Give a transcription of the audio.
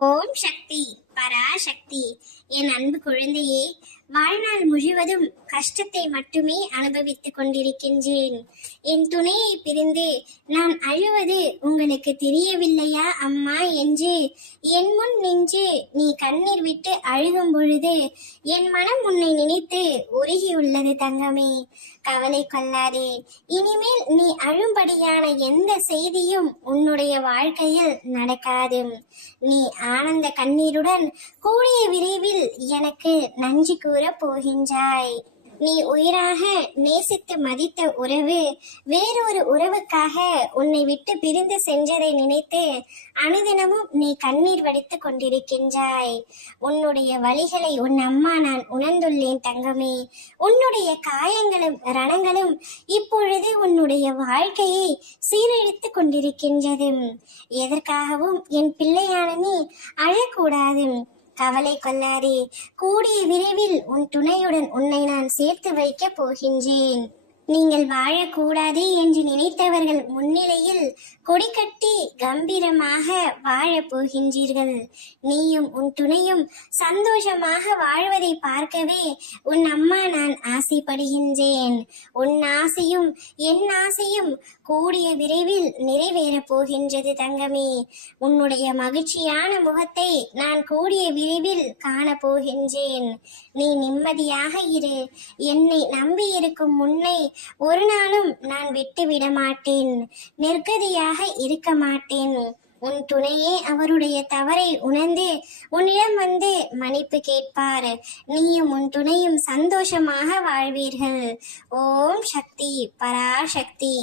ஓம் சக்தி பராசக்தி. என் அன்பு குழந்தையே, வாழ்நாள் முழுவதும் கஷ்டத்தை மட்டுமே அனுபவித்துக் கொண்டிருக்கின்றேன். என் துணையை பிரிந்து நான் அழுவது உங்களுக்கு தெரியவில்லையா அம்மா என்று என் முன் நின்று நீ கண்ணீர் விட்டு அழுகும் பொழுது என் மனம் உன்னை நினைத்து உருகியுள்ளது தங்கமே. கவலை கொள்ளாதே. இனிமேல் நீ அழும்படியான எந்த செய்தியும் உன்னுடைய வாழ்க்கையில் நடக்காது. நீ ஆனந்த கண்ணீருடன் கூடிய விரைவில் எனக்கு நன்றி கூற போகின்றாய். நீ உயிராக நேசித்து மதித்த உறவு வேறொரு உறவுக்காக உன்னை விட்டு பிரிந்து சென்றதை நினைத்து அனுதினமும் நீ கண்ணீர் வடித்துக் கொண்டிருக்கின்றாய். உன்னுடைய வலிகளை உன் அம்மா நான் உணர்ந்துள்ளேன் தங்கமே. உன்னுடைய காயங்களும் ரணங்களும் இப்பொழுது உன்னுடைய வாழ்க்கையை சீரழித்துக் கொண்டிருக்கின்றது. எதற்காகவும் என் பிள்ளையான நீ அழக்கூடாது. கவலை கொள்ளாதே. கூடிய விரைவில் உன் துணையுடன் உன்னை நான் சேர்த்து வைக்க போகின்றேன். நீங்கள் வாழக்கூடாது என்று நினைத்தவர்கள் முன்னிலையில் கொடிக்கட்டி கம்பீரமாக வாழப் போகின்றீர்கள். நீயும் உன் துணையும் சந்தோஷமாக வாழ்வதை பார்க்கவே உன் அம்மா நான் ஆசைப்படுகின்றேன். உன் ஆசையும் என் ஆசையும் கூடிய விரைவில் நிறைவேறப் போகின்றது தங்கமே. உன்னுடைய மகிழ்ச்சியான முகத்தை நான் கூடிய விரைவில் காணப்போகின்றேன். நீ நிம்மதியாக இரு. என்னை நம்பி இருக்கும் முன்னை ஒரு நாளும் நான் விட்டுவிட மாட்டேன். நிர்கதியாக இருக்க மாட்டேன். உன் துணையே அவருடைய தவறை உணர்ந்து உன்னிடம் வந்து மன்னிப்பு கேட்பார். நீயும் உன் துணையும் சந்தோஷமாக வாழ்வீர்கள். ஓம் சக்தி பராசக்தி.